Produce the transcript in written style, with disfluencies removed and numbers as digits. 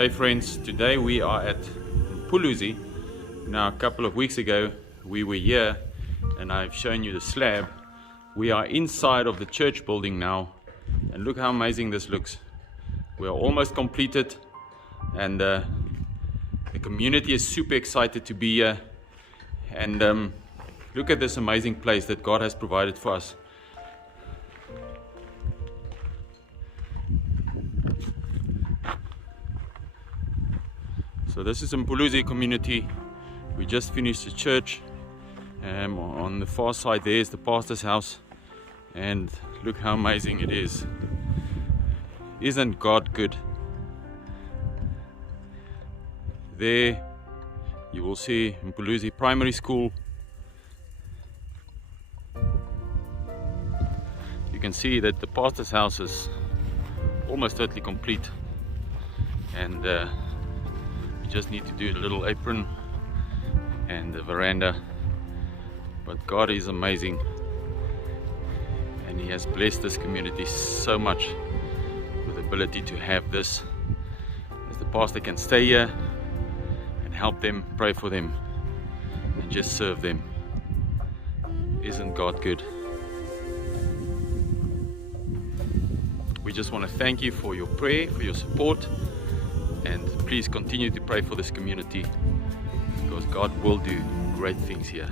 Hey friends, today we are at Mpuluzi. Now a couple of weeks ago we were here and I've shown you the slab. We are inside of the church building now and look how amazing this looks. We are almost completed and the community is super excited to be here, and look at this amazing place that God has provided for us. So this is Mpuluzi community. We just finished the church. On the far side there is the pastor's house, and look how amazing it is. Isn't God good? There you will see Mpuluzi Primary School. You can see that the pastor's house is almost totally complete, and just need to do a little apron and the veranda. But God is amazing, and He has blessed this community so much with the ability to have this, as the pastor can stay here and help them, pray for them, and just serve them. Isn't God good? We just want to thank you for your prayer, for your support, and please continue to pray for this community, because God will do great things here.